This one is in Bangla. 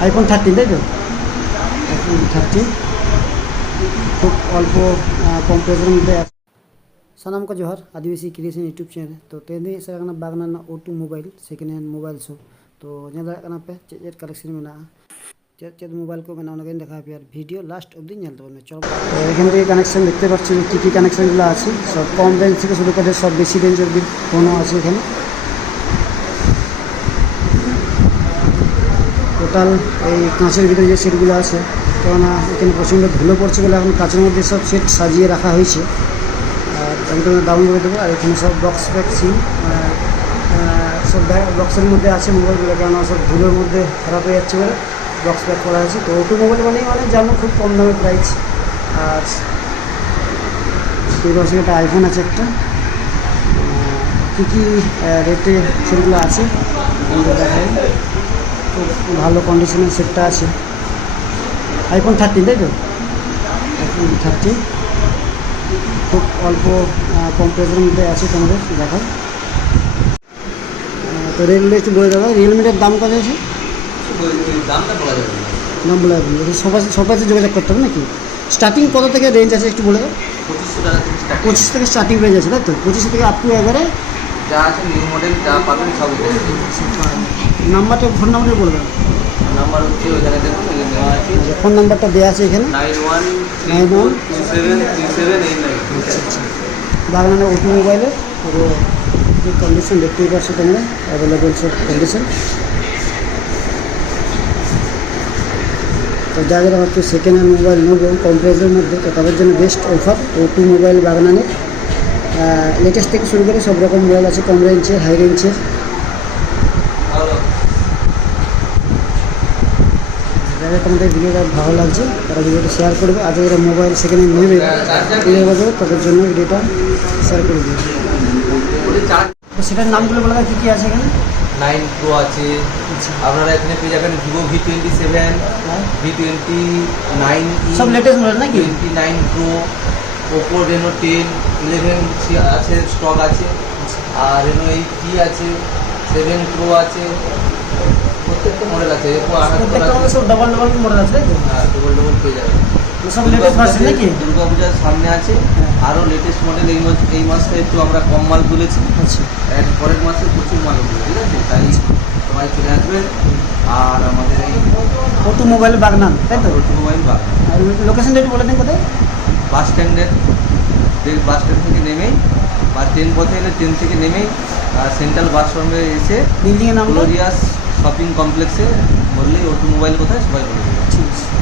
आईफोन थार्टीन तै तो थार्टीन खूब अल्प कम प्राइस मध्य सनम का जोहर आदिवासी क्रिएशन यूट्यूब चैनल तो तेज़ी सरकार बागना ओ mobile second hand mobile show तो पे चे चे कलेक्शन में चे चे मोबाइल को मैं देखा पे भिडियो लास्ट अब्दी चलो चलो एखे कनेक्शन देखते की कनेक्शनगुल्लो आ सब कम रेंज थे शुरू कर सब बेसि रेंजर भी फोनो आखिर টোটাল এই কাঁচের ভিতরে যে সেটগুলো আছে, কেননা এখানে প্রচণ্ড ধুলো পড়ছে বলে এখন কাঁচের মধ্যে সব সেট সাজিয়ে রাখা হয়েছে। আর ডাউন করে দেবো, আর এখানে সব বক্স সিম সব বক্সের মধ্যে আছে মোবাইলগুলো, কেননা সব ধুলোর মধ্যে খারাপ হয়ে যাচ্ছে বলে বক্স প্যাক করা আছে তো ওটু মোবাইল মানেই মানে জানো খুব কম দামের প্রাইস আর এই পাশে একটা আইফোন আছে একটা। কী কী রেটে সেগুলো আছে, আমাদের দেখাই। খুব ভালো কন্ডিশনের সেটটা আছে। আইফোন থার্টিন তাই তো? আইফোন থার্টিন খুব অল্প কম প্রাইসের মধ্যে আছে তোমাদের, দেখাও। তো রিয়েলমি একটু বলে দেবো রিয়েলমিটার দাম কত আছে? যাবে দাম বলে এটা সবাই সবার সাথে যোগাযোগ করতে হবে নাকি? স্টার্টিং কত থেকে রেঞ্জ আছে একটু বলে পঁচিশ থেকে স্টার্টিং রেঞ্জ আছে, তাই তো? পঁচিশ থেকে আপ টু এগারে যা আছে নিউ মডেল যা পাবেন সব এখানে। নাম্বারটা ফোন নাম্বারটা বলে দাও নাম্বার হচ্ছে ওইখানে দেখুন দেওয়া আছে। ফোন নাম্বারটা দেওয়া আছে এখানে। Nine one Nine four two seven three seven eight nine. O two মোবাইলে পুরো কন্ডিশন দেখতেই পাচ্ছ তোমরা অ্যাভেলেবেল সব কন্ডিশন তো যাদের হচ্ছে সেকেন্ড হ্যান্ড মোবাইল নেব। কম প্রাইসের মধ্যে তো তাদের জন্য best offer O two mobile বাগানের লেটেস্ট থেকে শুরু করে সব রকম মোবাইল আছে কম রেঞ্জের হাই রেঞ্জের যাদের তোমাদের ভিডিওটা ভালো লাগছে তারা ভিডিওটা শেয়ার করবে। আর যারা মোবাইল সেখানে নেবে নিয়ে বাজাবে তাদের জন্য ভিডিওটা শেয়ার করে দিবে। সেটার নামগুলো বলা কী কী আছে এখানে? নাইন প্রো আছে। আপনারা এখানে পেয়ে যাবেন Vivo V twenty seven V twenty nine সব লেটেস্ট মডেল নাকি? Twenty nine pro Oppo Reno ten eleven আছে স্টক আছে আর রেনো এইট টি আছে সেভেন প্রো আছে প্রত্যেকটা মডেল আছে মধ্যে আছে। সব ডাবল ডাবল মডেল আছে হ্যাঁ ডবল ডবল পেয়ে যাবেন সব লেটেস্ট ভার্সন নাকি? দুর্গা পূজার সামনে আছে। আরও লেটেস্ট মডেল এই মাস এই মাসে একটু আমরা কম মাল তুলেছি। আচ্ছা। পরের মাসে প্রচুর মাল উঠবে ঠিক আছে? তাই সবাই চলে আসবেন আর আমাদের এই ওটু মোবাইল বাগনান তাই তো? রোড মোবাইল বা আর লোকেশনটা একটু বলে দিন কোথায়? বাস স্ট্যান্ডের বাস স্ট্যান্ড থেকে নেমেই বা ট্রেন পথে এলে ট্রেন থেকে নেমেই সেন্ট্রাল বাস স্ট্যান্ডে এসে বিল্ডিংয়ের নাম গ্লোরিয়াস শপিং কমপ্লেক্সে বললেই অটোমোবাইল মোবাইল কোথায় সবাই বলে দেবে।